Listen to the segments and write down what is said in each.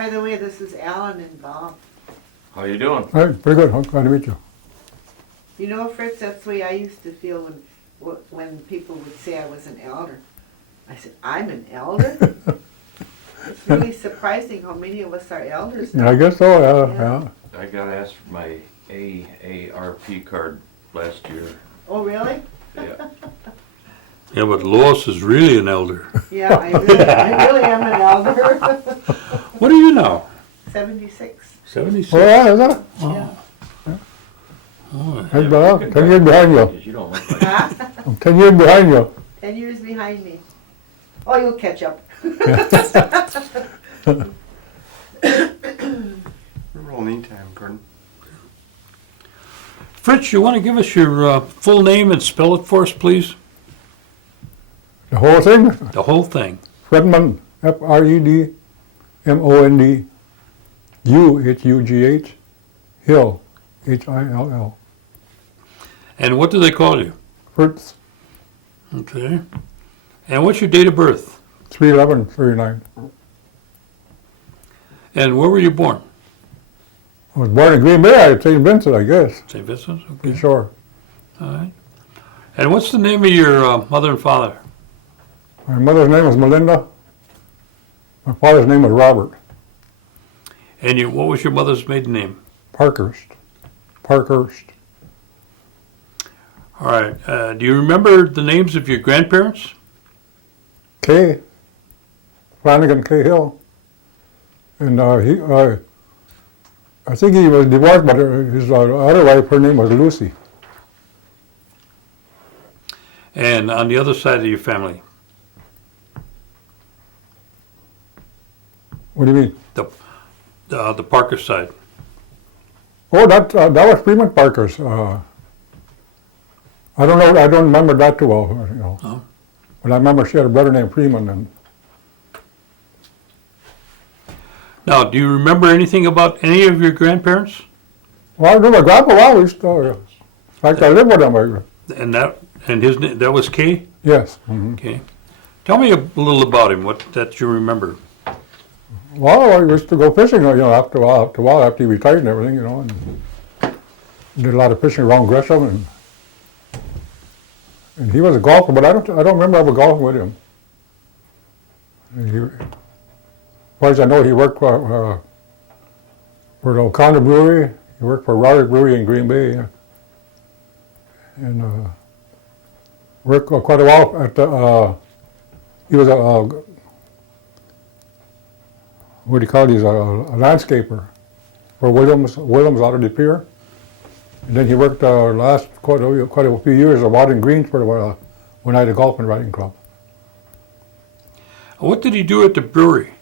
By the way, this is Alan and Bob. How you doing? Hey, pretty good. Glad to meet you. You know, Fritz, that's the way I used to feel when people would say I was an elder. I said, I'm an elder? It's really surprising how many of us are elders now. Yeah, I guess so, Yeah. yeah. I got asked for my AARP card last year. Oh, really? Yeah. Yeah, but Lois is really an elder. Yeah, I really am an elder. What are you now? 76. 76? Oh, yeah, is that? Yeah. Oh, Hey, brother, 10 years behind you. You don't look like Huh? I'm 10 years behind you. 10 years behind me. Oh, you'll catch up. Roll anytime, Gordon. Fritz, you want to give us your full name and spell it for us, please? The whole thing? The whole thing. Fredmond, Fredmond, Hugh, Hill, Hill. And what do they call you? Fritz, Okay. And what's your date of birth? 3/11/39. And where were you born? I was born in Green Bay, at St. Vincent, I guess. St. Vincent? Pretty Okay. sure. All right. And what's the name of your mother and father? My mother's name was Melinda. My father's name was Robert And what was your mother's maiden name? Parkhurst. All right. Do you remember the names of your grandparents? Flanagan K. Hill. And I think he was divorced, but his other wife, her name was Lucy. And on the other side of your family? What do you mean? The Parker side. Oh, that was Freeman Parker's. I don't know. I don't remember that too well, you know. Oh. But I remember she had a brother named Freeman. And Now, do you remember anything about any of your grandparents? well, I know my grandpa always. In fact, I lived with him. And that was Kay? Yes. Mm-hmm. Okay. Tell me a little about him, that you remember. Well, I used to go fishing, you know, after a while, after he retired and everything, you know, and did a lot of fishing around Gresham, and he was a golfer, but I don't remember ever golfing with him. As far as I know, he worked for the O'Connor Brewery. He worked for Roderick Brewery in Green Bay, and worked quite a while at the. He was a what do you call it? He's a landscaper for Williams out of the pier. And then he worked last quite a few years of watering greens for when I had a golf and riding club. What did he do at the brewery?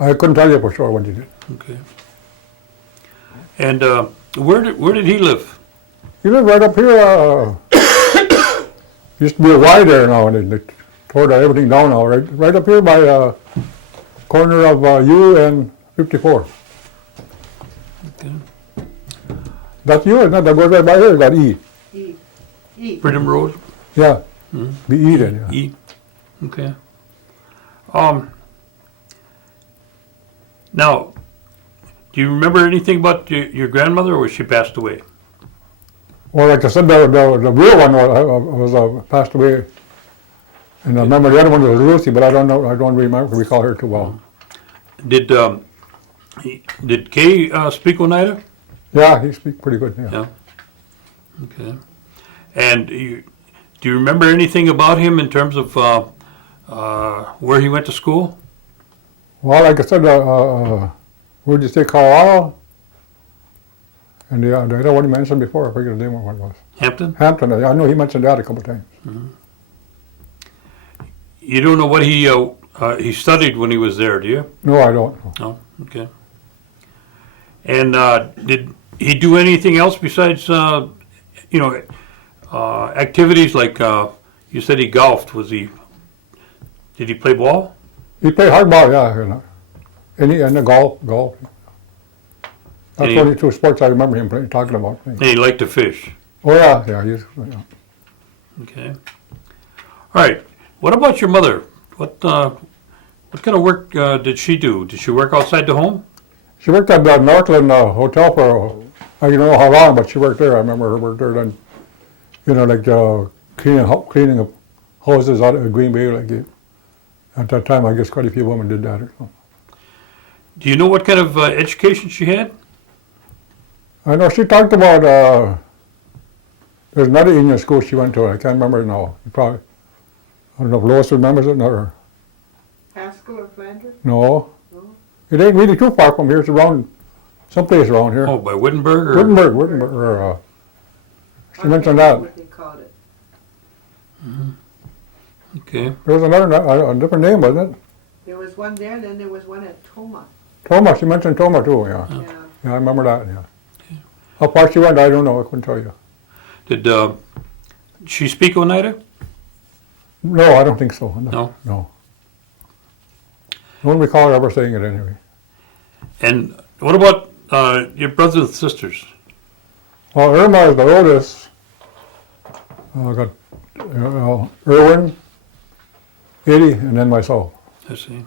I couldn't tell you for sure what he did. Okay. And where did he live? He lived right up here. Used to be a Y there now, and they tore everything down now. Right up here by corner of U and 54. Okay. That's U, isn't it? That goes right by here. That E. E. Freedom Road? Yeah. Mhm. The E then. Yeah. E. Okay. Now, do you remember anything about your grandmother, or was she passed away? Well, like I said, the real one was passed away, and I remember the other one was Lucy, but I don't recall her too well. Did Kay speak Oneida? Yeah, he speaks pretty good. Yeah. Yeah. Okay. And do you remember anything about him in terms of where he went to school? Well, like I said, where'd you say Colorado? And the other one you mentioned before, I forget the name of what it was. Hampton? Hampton. I know he mentioned that a couple of times. You don't know what he studied when he was there, do you? No, I don't. No? Okay. And did he do anything else besides, activities like, you said he golfed, did he play ball? He played hardball, yeah. And the golf. That's And only two sports I remember him talking about. And he liked to fish. Oh, yeah. Okay. All right. What about your mother? What What kind of work did she do? Did she work outside the home? She worked at the Northland Hotel for, I don't know how long, but she worked there. I remember her worked there then. You know, like cleaning up houses out of Green Bay. Like at that time, I guess quite a few women did that. Or something. Do you know what kind of education she had? I know she talked about, there's another Indian school she went to. I can't remember now. Probably, I don't know if Lois remembers it or Haskell or Flanders? no. No. It ain't really too far from here. It's around, someplace around here. Oh, by Wittenberg? Or? Wittenberg. She mentioned that. What they called it. Okay. There was another, a different name, wasn't it? There was one there, then there was one at Toma. Toma, she mentioned Toma too, yeah. Yeah. Yeah, I remember that, yeah. How far she went, I don't know, I couldn't tell you. Did she speak Oneida? No, I don't think so. No? No. I don't recall her ever saying it anyway. And what about your brothers and sisters? Well, Irma is the oldest. Got Irwin, Eddie, and then myself. I see.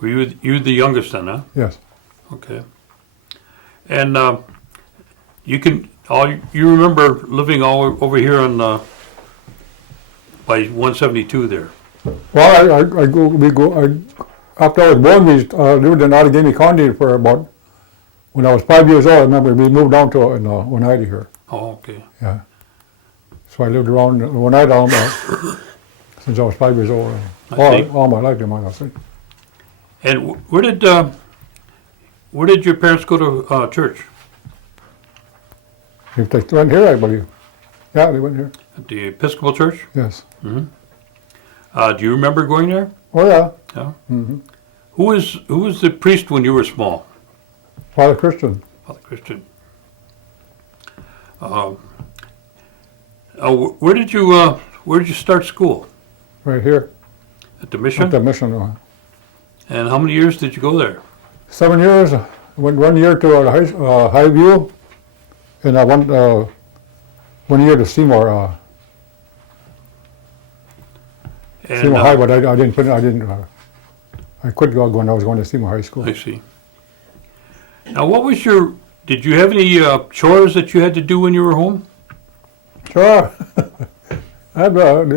Were you the youngest then, huh? Yes. Okay. And you remember living all over here on by 172 there. Well, after I was born, we lived in Outagamie County for about, when I was 5 years old, I remember we moved down to Oneida here. Oh, okay. Yeah. So I lived around Oneida since I was 5 years old. I see. All my life, you might have said. And where did your parents go to church? They went here, I believe. Yeah, they went here. At the Episcopal Church? Yes. Do you remember going there? Oh, yeah. Yeah. Mm-hmm. Who was the priest when you were small? Father Christian. Father Christian. Where did you start school? Right here. At the mission? At the mission. And how many years did you go there? 7 years. I went 1 year to Highview, and I went 1 year to Seymour. Seymour High, but I didn't put it. I quit when I was going to Seymour High School. I see. Now, did you have any chores that you had to do when you were home? Sure. I had, at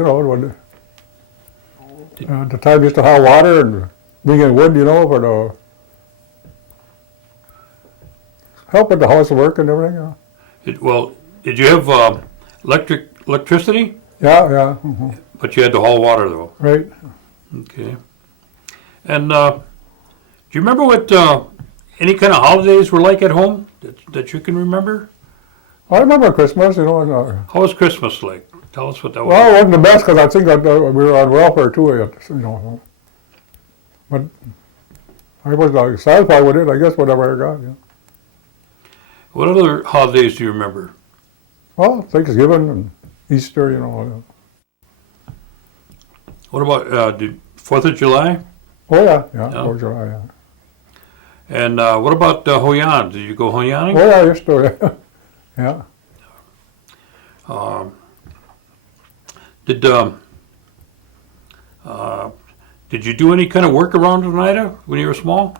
the time used to haul water and bring in wood, for the help with the housework and everything. Did you have electricity? Yeah. Mm-hmm. But you had to haul water, though. Right. Okay. And do you remember what any kind of holidays were like at home that you can remember? I remember Christmas, And, How was Christmas like? Tell us what that was. well, it wasn't the best because I think that we were on welfare too, But I was satisfied with it, I guess, whatever I got. Yeah. What other holidays do you remember? Well, Thanksgiving and Easter, What about 4th of July? Oh, yeah, Yeah. 4th of July, yeah. And what about Hoyan? Did you go Hoyaning? Oh, yeah, I used to, yeah. Did you do any kind of work around Oneida when you were small?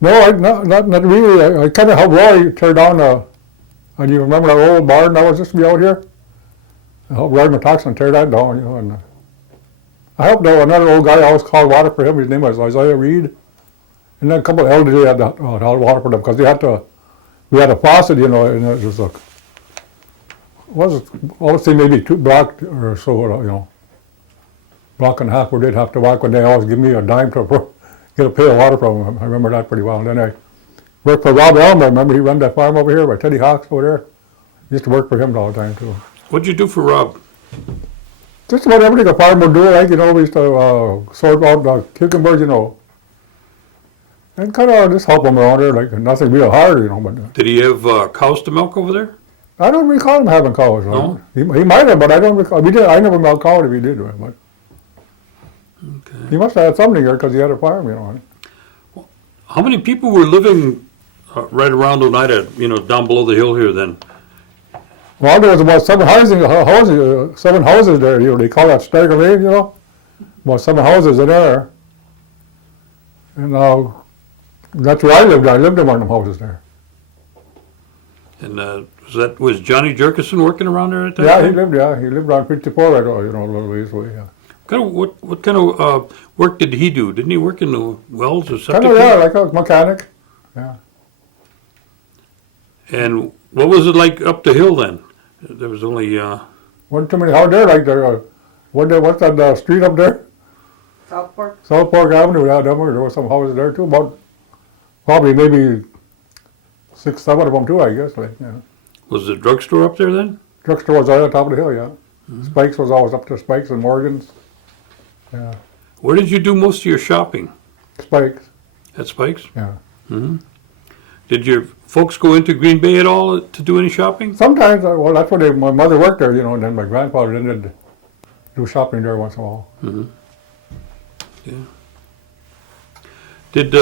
No, not really. I kind of helped Roy tear down and you remember that old barn that was just to be out here? I helped Roy Matoxon tear that down, and I helped another old guy, I always called water for him, his name was Isaiah Reed. And then a couple of elders had to hold water for them because we had a faucet, and it was I would say maybe 2 block or so, block and a half we did have to walk, when they always give me a dime to get a pail of water from them. I remember that pretty well. And then I worked for Rob Elmer. Remember he run that farm over here by Teddy Hawks over there? I used to work for him all the time too. What'd you do for Rob? Just about everything a farmer would do, we used to sort out the cucumbers, and kind of just help him around there, like nothing real hard, but Did he have cows to milk over there? I don't recall him having cows. No? He might have, but I don't recall. I never milked cows if he did, but Okay. he must have had something here because he had a farm, How many people were living right around Oneida, down below the hill here then? Well, there was about 7 houses there. They call that Stagger Lane, About 7 houses in there. And that's where I lived. I lived in one of them houses there. And was Johnny Jerkison working around there at that Yeah, time? he lived on 54, right, a little ways away, yeah. What kind of work did he do? Didn't he work in the wells or Kind something? of, yeah, like a mechanic, yeah. And what was it like up the hill then? There was only, Wasn't too many houses there, like what's that street up there? Southport? South Park Avenue, yeah, there were some houses there too, about probably maybe 6, 7 of them too, I guess, like, yeah. was the drugstore up there then? Drugstore was right on top of the hill, yeah. Spikes was always up there, Spikes and Morgan's, yeah. Where did you do most of your shopping? Spikes, At Spike's? yeah. Did your folks go into Green Bay at all to do any shopping? Sometimes, well, that's where my mother worked there, and then my grandfather did do shopping there once in a while. Yeah. Did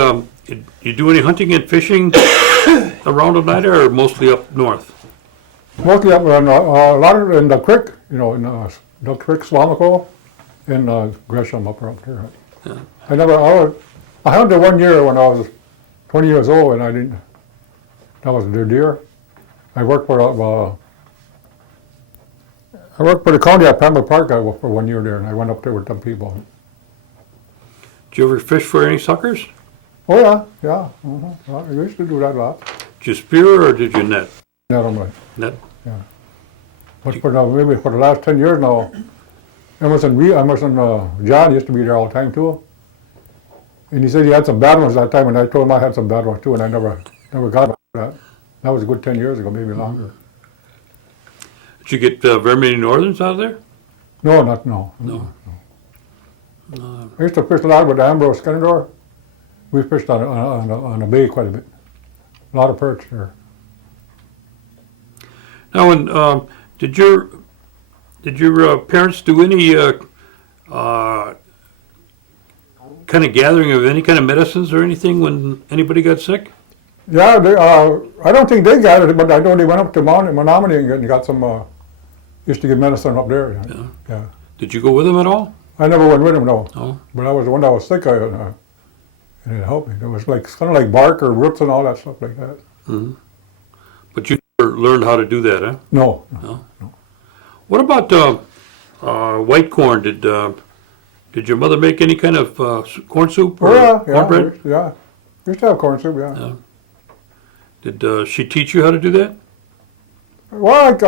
you do any hunting and fishing around Oneida or mostly up north? Mostly up on, a lot of it in the creek, in the creek, Swamico, and Gresham up there. Yeah. I hunted 1 year when I was 20 years old, and that was the deer. I worked for the county at Pembroke Park. I worked for 1 year there, and I went up there with some people. Did you ever fish for any suckers? Oh yeah, yeah. Well, I used to do that a lot. Did you spear or did you net? Yeah, I'm like, Net? but maybe for the last 10 years now, Emerson John used to be there all the time too. And he said he had some bad ones that time, and I told him I had some bad ones too, and I never got that. That was a good 10 years ago, maybe longer. Did you get very many northerns out of there? No. No. I used to fish a lot with Ambrose Skinner. We fished on a bay quite a bit. A lot of perch there. Now, did your parents do any kind of gathering of any kind of medicines or anything when anybody got sick? Yeah, I don't think they got it, but I know they went up to Menominee and got some, used to get medicine up there. Yeah. Did you go with them at all? I never went with them, no. No. But I was the one that was sick, and it helped me. It was like kind of like bark or roots and all that stuff like that. But you never learned how to do that, huh? No. What about white corn? Did your mother make any kind of corn soup or cornbread? Yeah. We used to have corn soup, yeah. Did she teach you how to do that? Well, it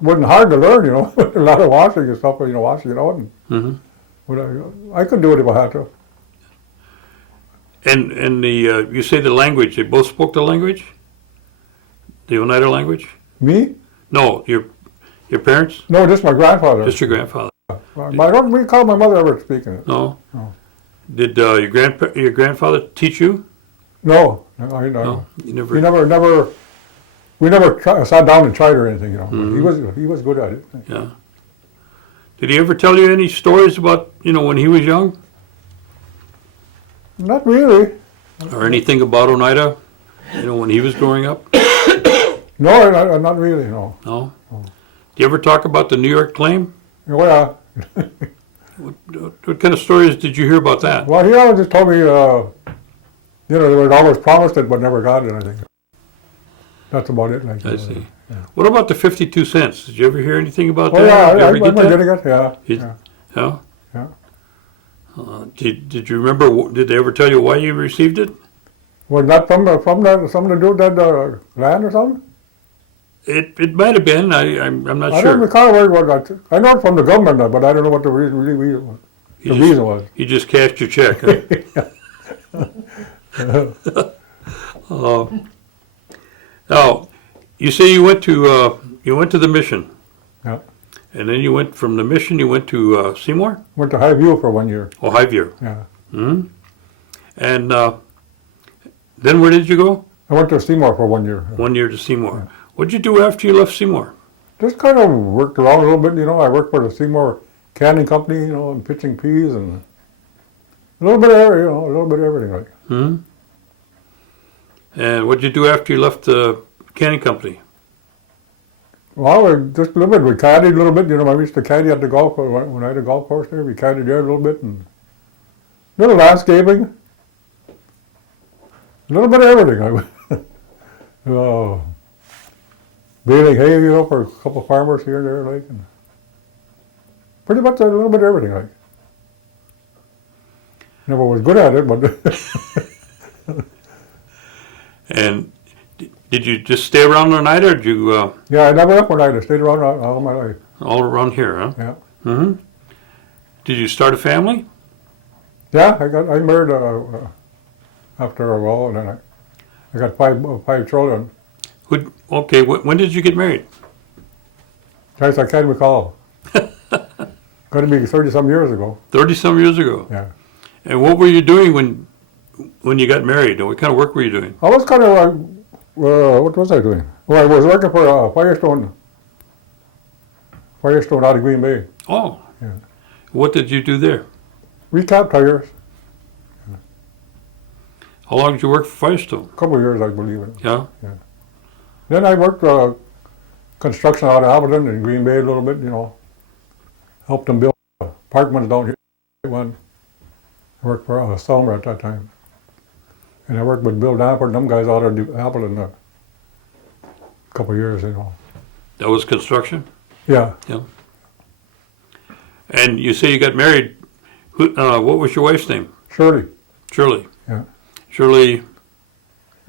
wasn't hard to learn, a lot of washing and stuff, washing it out. But I could do it if I had to. And you say the language, they both spoke the language? The Oneida language? Me? No, your parents? No, just my grandfather. Just your grandfather? I don't recall my mother ever speaking it. No? Did your grandfather teach you? No, No, you never. we never sat down and tried or anything, He was good at it. Yeah. Did he ever tell you any stories about when he was young, Not really. or anything about Oneida? When he was growing up. No, not really, no. No. Do you ever talk about the New York claim? Oh, yeah. What kind of stories did you hear about that? Well, he always just told me, they were always promised it but never got it, I think. That's about it. I see. Yeah. What about the 52 cents? Did you ever hear anything about Oh, that? yeah, Did you I ever get remember that? getting it, yeah. Yeah? Yeah. Did you remember, did they ever tell you why you received it? Was that from something to do with that land or something? It might have been. I'm not I sure. don't recall where it was. I know it's from the government, but I don't know what the reason was. Reason was. You just cashed your check, huh? Now, you say you went to the mission. Yeah. And then you went from the mission. You went to Seymour. Went to Highview for 1 year. Oh, Highview. Yeah. Hmm. And then where did you go? I went to Seymour for 1 year. 1 year to Seymour. What did you do after you left Seymour? Just kind of worked around a little bit, I worked for the Seymour Canning Company, and pitching peas and a little bit of everything like. Hmm. And what did you do after you left the canning company? Well, just a little bit. We caddied a little bit, I used to caddy at the golf course. When I had a golf course there, we caddied there a little bit and little landscaping. A little bit of everything. Baling hay, for a couple of farmers here and there, like, and pretty much a little bit of everything, like. Never was good at it, but And did you just stay around the night, or did you yeah, I never left one night. I stayed around all my life. all around here? Huh? Yeah, Mm-hmm. Did you start a family? yeah. I married after a while, and then I got five children. Okay. When did you get married? Guys, I can't recall. Got to be 30-some years ago. 30-some years ago. Yeah. And what were you doing when you got married? And what kind of work were you doing? I was kind of what was I doing? Well, I was working for Firestone out of Green Bay. Oh. Yeah. What did you do there? Recap tires. How long did you work for Firestone? A couple of years, I believe it. Yeah. Then I worked construction out of Appleton and Green Bay a little bit, helped them build apartments down here. I worked for Selmer at that time. And I worked with Bill Danford and them guys out of Appleton a couple of years, That was construction? Yeah. Yeah. And you say you got married. What was your wife's name? Shirley. Shirley. Yeah. Shirley.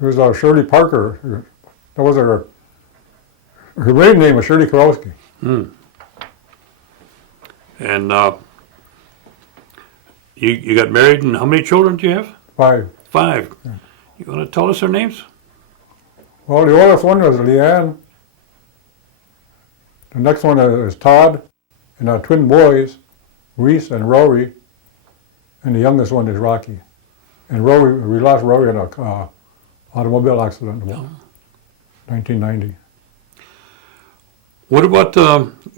It was Shirley Parker. That was her maiden name was Shirley Karowski. Hmm. And you got married, and how many children do you have? 5. 5. Yeah. You want to tell us their names? Well, the oldest one was Leanne. The next one is Todd, and our twin boys, Reese and Rory, and the youngest one is Rocky. And Rory, we lost Rory in a automobile accident in 1990. What about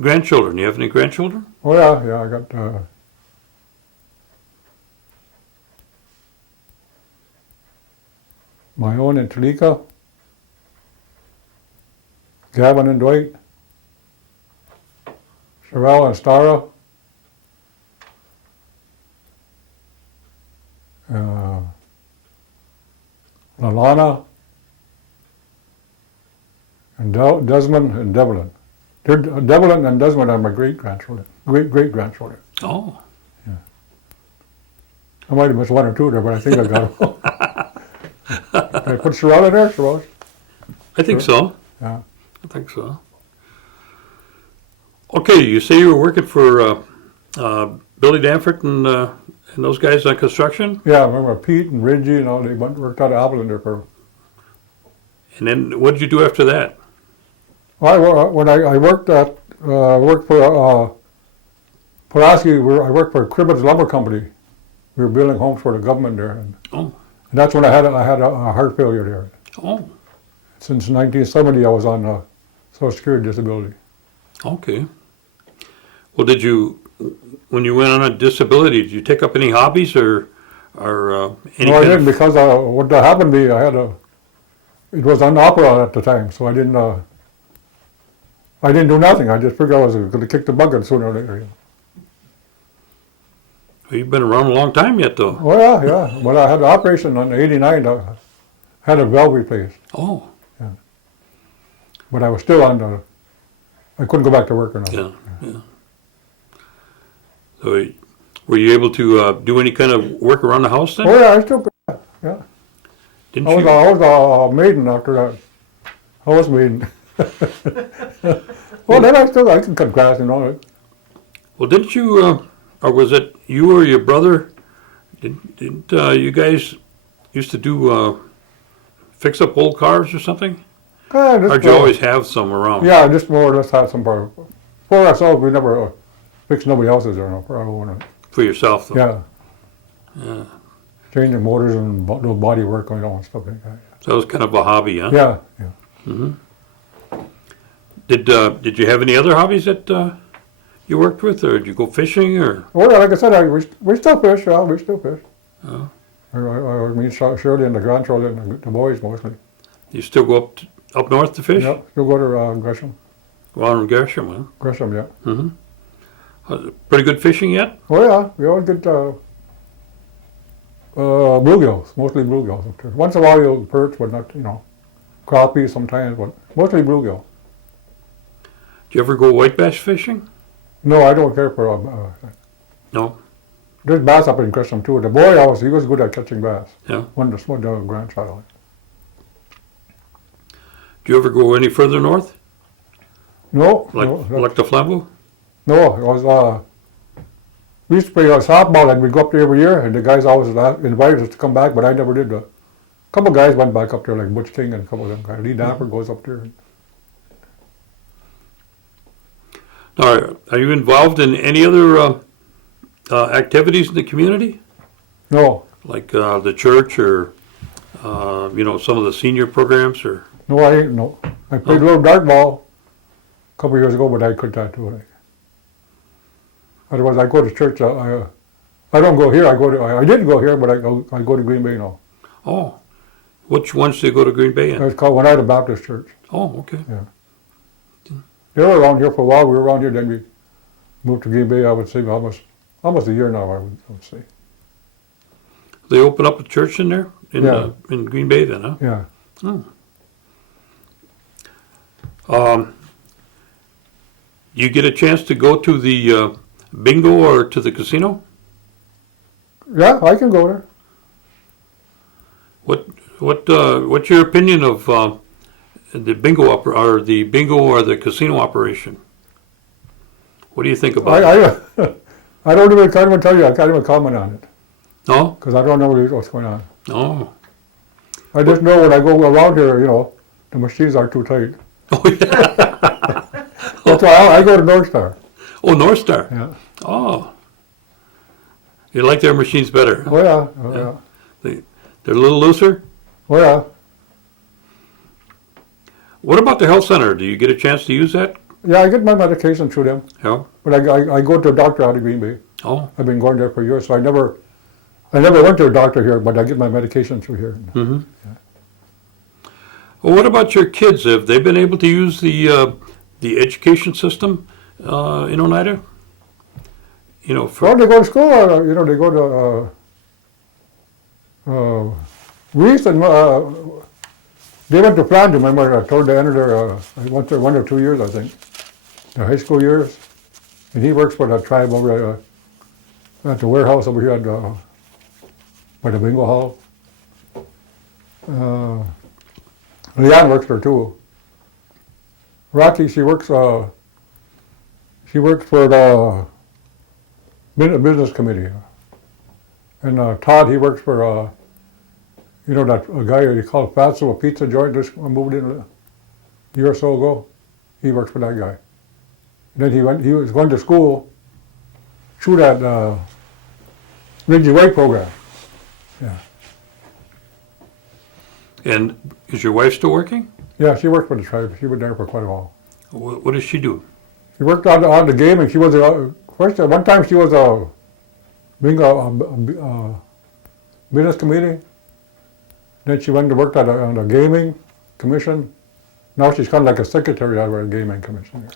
grandchildren? You have any grandchildren? Oh yeah, I got my own in Tolika, Gavin and Dwight, Sherelle and Stara, Lalana, and Desmond and Devlin. Devlin and Desmond are my great-grandchildren, great-great-grandchildren. Oh. I might have missed one or two there, but I think I got them. Can I put Sherelle in there, Sherelle? I think so. Yeah. I think so. Okay, you say you were working for Billy Danford and those guys on construction? Yeah, I remember Pete and Reggie and all, they worked out of Appleton there for. And then what did you do after that? Well, when I worked for Pulaski, I worked for Cribbins Lumber Company. We were building homes for the government there. And that's when I had a heart failure there. Oh. Since 1970, I was on Social Security disability. Okay. Well, when you went on a disability, did you take up any hobbies or any? No, I didn't, because what happened to me, it was on opera at the time, so I didn't do nothing. I just figured I was going to kick the bucket sooner or later. Well, you've been around a long time yet, though. Oh yeah. When I had the operation on '89, I had a valve replaced. Oh. Yeah. But I was still I couldn't go back to work or nothing. Yeah. So, were you able to do any kind of work around the house then? Oh yeah, I still could. Yeah. Didn't I was a maiden after that. I was maiden. Well, then I can cut grass and all that. Well, didn't you, or was it you or your brother? Didn't you guys used to do fix up old cars or something? Or did you always have some around? Yeah, just more or less had some for ourselves. We never fixed nobody else's or no, for our own. For yourself, though? Yeah. Changing motors and little body work and stuff like that. So that was kind of a hobby, huh? Yeah. Mm-hmm. Did you have any other hobbies that you worked with, or did you go fishing, or? Well, like I said, we still fish. Yeah, we still fish. Oh. I mean, Shirley and the grandchildren, and the boys mostly. You still go up north to fish? Yeah, still go to Gresham. Go on Gresham, huh? Gresham, yeah. Mm-hmm. Pretty good fishing yet? Oh yeah, we always get Bluegills, mostly bluegills up there. Once in a while you'll perch, but not, crappie sometimes, but mostly bluegill. Do you ever go white bass fishing? No, I don't care for, No? there's bass up in Gresham too. The boy, he was good at catching bass. Yeah. One of the grandchild. Do you ever go any further north? No, Like, no, like the Flambeau? no, it was, we used to play softball and we'd go up there every year and the guys always invited us to come back, but I never did. A couple of guys went back up there like Butch King and a couple of them guys. Lee Dapper goes up there. Now, are you involved in any other activities in the community? No, Like the church or, some of the senior programs or? no, I ain't, no. I played a little dart ball a couple of years ago, but I couldn't do it. Otherwise, I go to church. I don't go here. I didn't go here, but I go to Green Bay now. Oh, which ones do you go to Green Bay in? It's called Oneida Baptist Church. Oh, okay. They were around here for a while. We were around here. Then we moved to Green Bay. I would say almost a year now. I would say. They open up a church in there Yeah. In Green Bay then, huh? Yeah. You get a chance to go to the bingo or to the casino? Yeah, I can go there. What's your opinion of the bingo or the casino operation? What do you think about it? I don't even can't even tell you. I can't even comment on it No? because I don't know really what's going on. No. I just know when I go around here, the machines are too tight. Oh yeah. That's why I go to North Star. Oh, North Star. Yeah. Oh. You like their machines better? Oh yeah. Oh yeah. They're a little looser? Oh yeah. What about the health center? Do you get a chance to use that? Yeah, I get my medication through them, Yeah. but I go to a doctor out of Green Bay. Oh. I've been going there for years, so I never went to a doctor here, but I get my medication through here. Mm-hmm. Well, what about your kids? Have they been able to use the education system in Oneida? Well, they go to school. They go to Reese and they went to Flanders. Remember, toward the end of their, I went there 1 or 2 years, I think, their high school years. And he works for the tribe over at the warehouse over here by the bingo hall. Leanne works there too. Rocky, she works for the business committee. And Todd, he works for, that guy you call Fatso, a pizza joint, just moved in a year or so ago. He works for that guy. And then he was going to school through that Ridge Way program. Yeah. And is your wife still working? Yeah, she worked for the tribe. She was there for quite a while. What does she do? She worked on the game, and she was one time she was being a business committee. Then she went to work on the gaming commission. Now she's kind of like a secretary out of the gaming commission.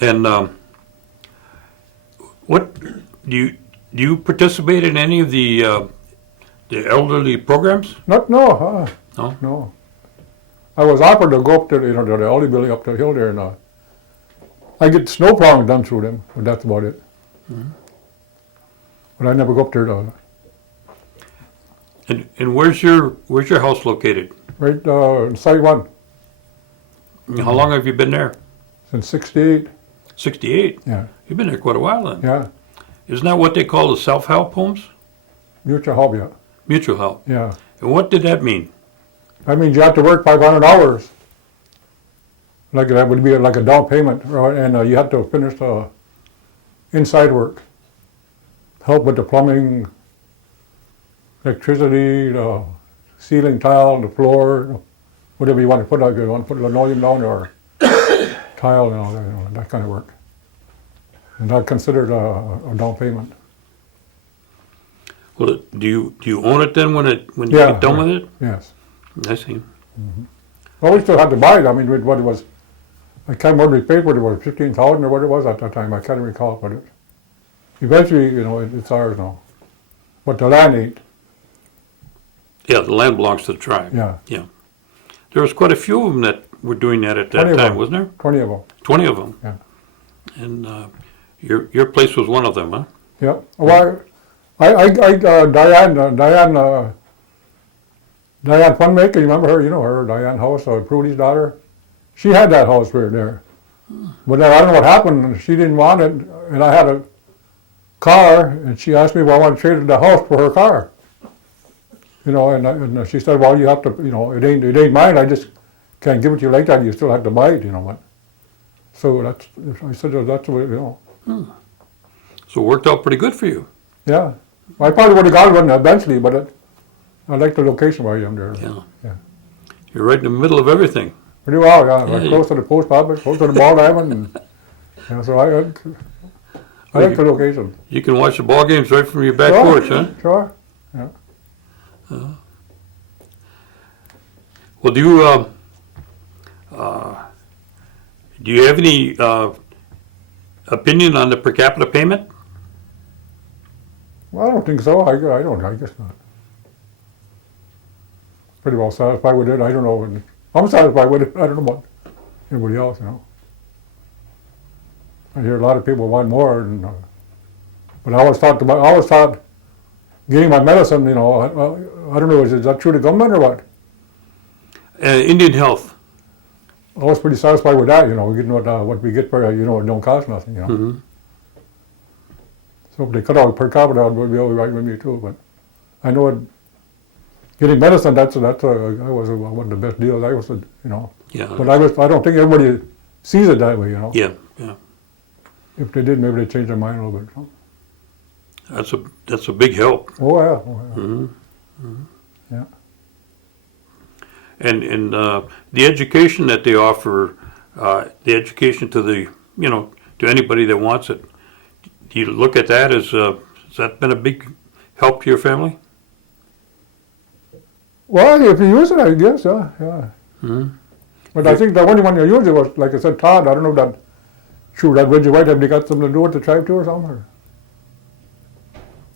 And what do you participate in any of the elderly programs? No. No. I was offered to go up to the elderly building up the hill there, and I get snow plowing done through them, but that's about it. Mm-hmm. But I never go up there to. And where's your house located? Right in Site 1. How long have you been there? Since 68. 68? Yeah. You've been there quite a while then. Yeah. Isn't that what they call the self-help homes? Mutual help, yeah. Mutual help. Yeah. And what did that mean? That means you have to work 500 hours. Like that would be like a down payment, right? And you have to finish the inside work. Help with the plumbing, electricity, the ceiling tile, the floor, whatever you want to put out. You want to put linoleum down or tile and all that, that kind of work. And that's considered a down payment. Well, do you own it then when you get done with it? Yes. I see. Mm-hmm. Well, we still had to buy it. I mean, what it was, I can't remember the paper. It was 15,000 or what it was at that time. I can't recall what it. eventually, you know, it's ours now. But the land ain't, Yeah, the land belongs to the tribe. yeah, There was quite a few of them that were doing that at 20 that of time, them. wasn't there? 20 of them, 20 of them. Yeah. And your place was one of them, huh? yeah. Well, Diane Funmaker, you remember her, you know her, Diane House, Prudy's daughter? She had that house right there. But then I don't know what happened, she didn't want it, and I had a car, and she asked me if I wanted to trade the house for her car. You know, and she said, well, you have to, you know, it ain't mine, I just can't give it to you like that, you still have to buy it, you know. But, so I said, that's the way, you know. So it worked out pretty good for you. Yeah, I probably would have got one eventually, but I like the location where I am there. Yeah. Yeah. You're right in the middle of everything. Pretty well, yeah. Yeah, Like close to the post office, close to the ball diamond, and you know, so I like the location. You can watch the ball games right from your back Sure. porch, huh? Sure. Yeah. Well, do you have any opinion on the per capita payment? Well, I don't think so. I guess not. Pretty well satisfied with it. I don't know. I'm satisfied with it. I don't know about anybody else, you know. I hear a lot of people want more, and but I always thought getting my medicine, you know, I don't know, is that through the government or what? Indian Health. I was pretty satisfied with that, you know, getting what we get per, you know, it don't cost nothing, you know. Mm-hmm. So if they cut out per capita, it would be all right with me too, but I know getting medicine, that was one of the best deals I was, you know. Yeah. But I don't think everybody sees it that way, you know. Yeah. If they did, maybe they'd change their mind a little bit. You know? That's a big help. Oh yeah, oh, yeah. Mm-hmm. Yeah. And the education that they offer, the education to the, you know, to anybody that wants it, do you look at that as, has that been a big help to your family? Well, if you use it, I guess, yeah. Mm-hmm. But I think the only one you use it was, like I said, Todd. I don't know if that, sure, that Reggie White, have they got something to do with the tribe too or something? Or?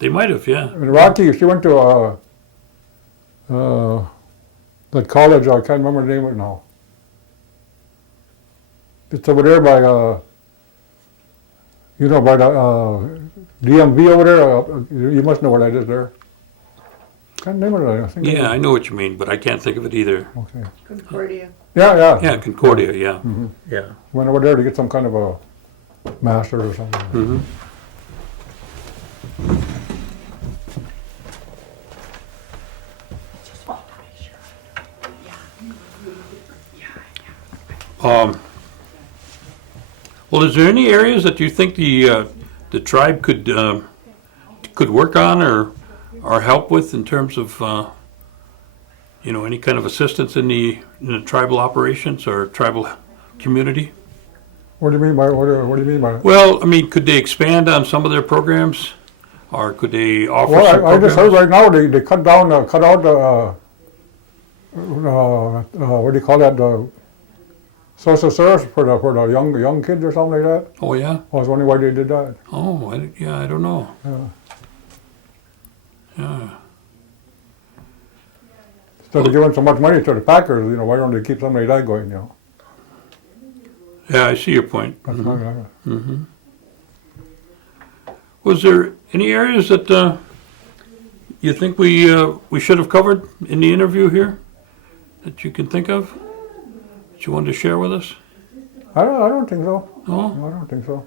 They might have, yeah. And Rocky, she went to that college, I can't remember the name of it now. It's over there by, you know, by the DMV over there. You must know where that is there. Can't remember it. I think Yeah, I know what you mean, but I can't think of it either. Okay. Concordia. Yeah. Yeah, Concordia, yeah. Mm-hmm. Yeah. Went over there to get some kind of a master's or something. Mm-hmm. Well, is there any areas that you think the tribe could work on or help with in terms of you know, any kind of assistance in the tribal operations or tribal community? What do you mean by what do you mean by that? Well, I mean, could they expand on some of their programs, or could they offer some Well, I programs? just heard right now they cut out the what do you call that, the social service for the young kids or something like that. Oh yeah. I was wondering why they did that. Oh, I don't know. Yeah. Yeah. Instead of giving so much money to the Packers, you know, why don't they keep something like that going? You know. Yeah, I see your point. That's Mm-hmm. my, Mm-hmm. Was there any areas that you think we should have covered in the interview here that you can think of that you wanted to share with us? I don't think so. No? No, I don't think so.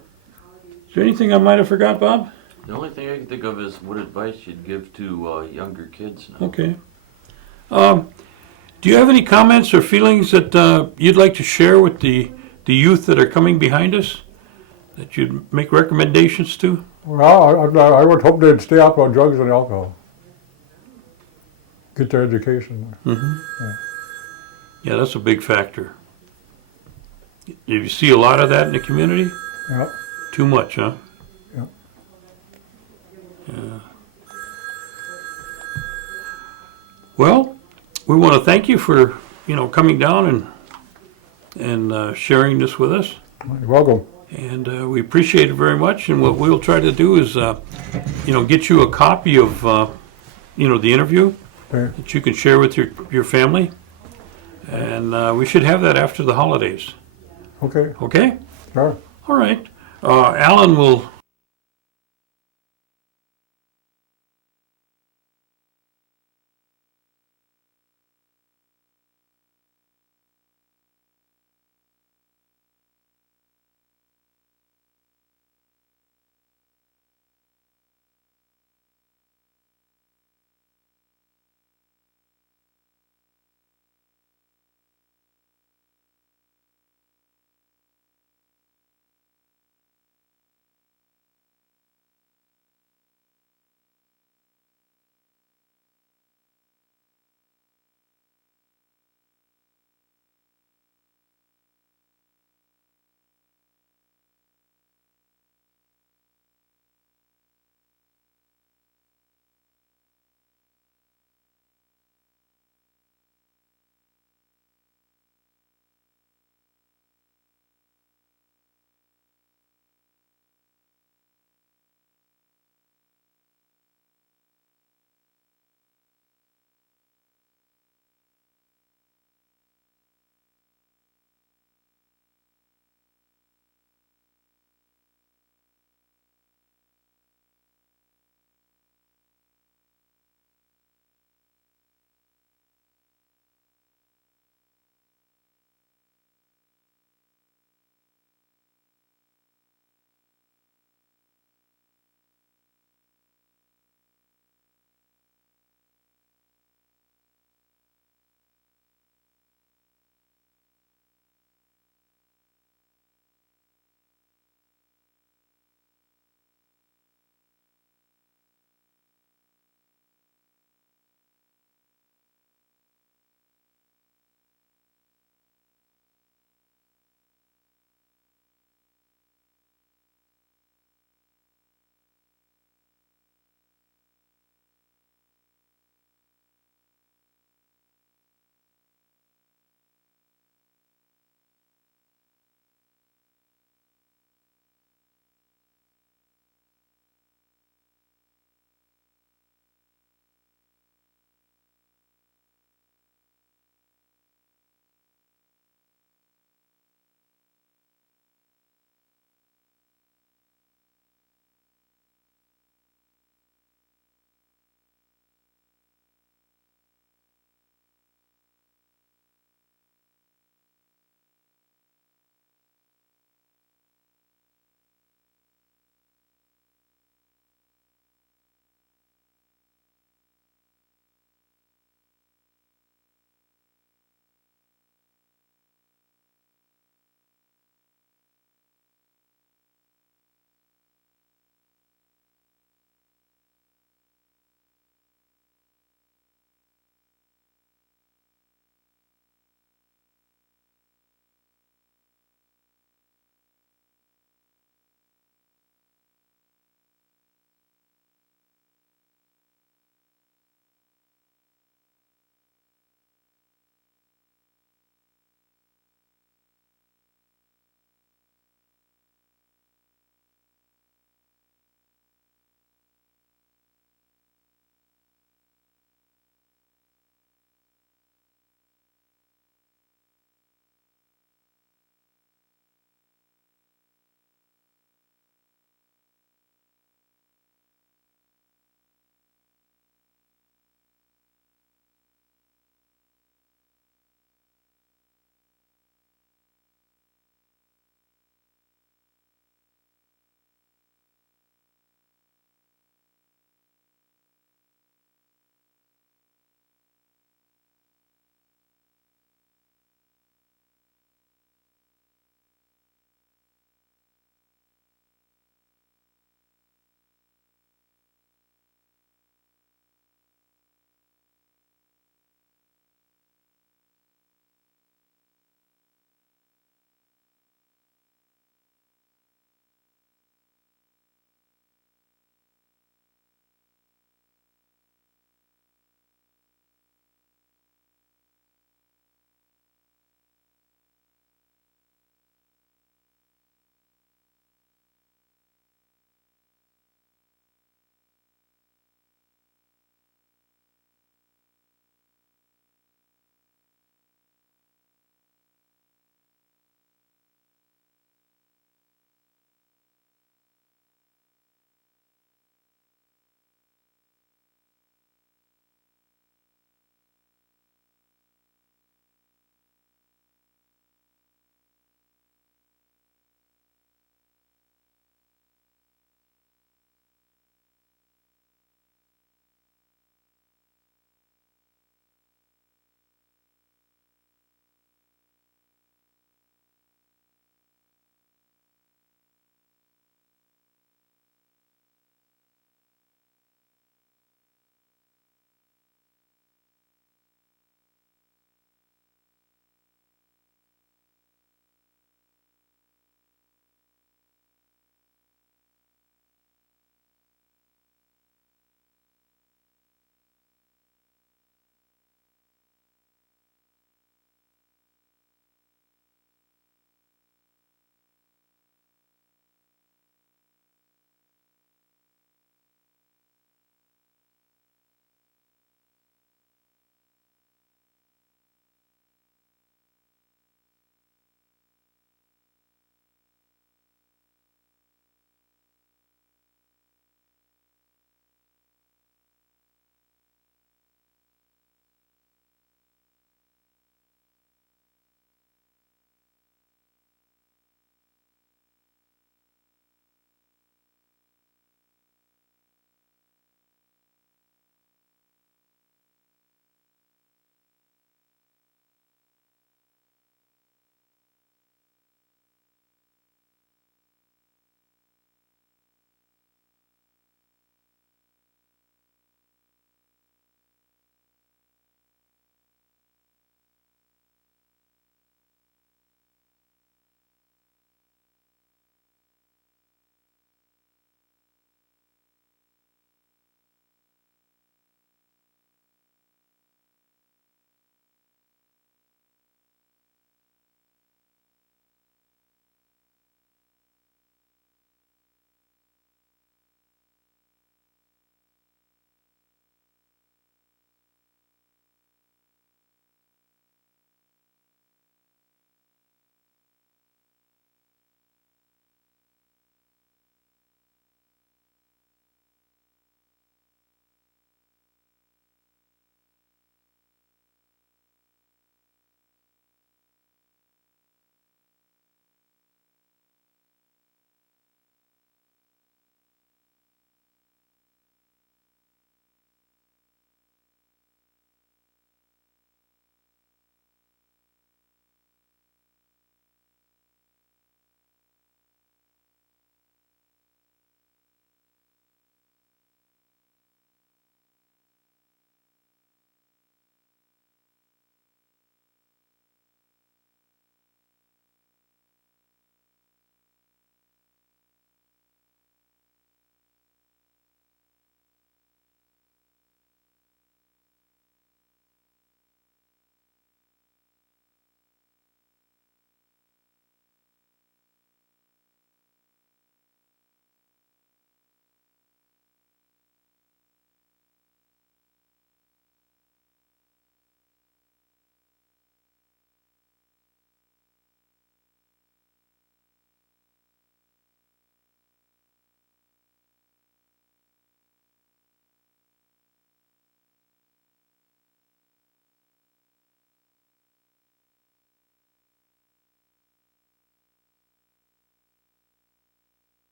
Is there anything I might have forgot, Bob? The only thing I can think of is what advice you'd give to younger kids now. Okay. Do you have any comments or feelings that you'd like to share with the youth that are coming behind us, that you'd make recommendations to? Well, I would hope they'd stay off of drugs and alcohol. Get their education. Mm-hmm. Yeah. Yeah, that's a big factor. Do you see a lot of that in the community? Yeah. Too much, huh? Yeah. Yeah. Well, we want to thank you for, you know, coming down and sharing this with us. You're welcome. And we appreciate it very much. And what we'll try to do is, get you a copy of, the interview Okay. that you can share with your family. And we should have that after the holidays. Okay. Okay? Sure. All right. Alan will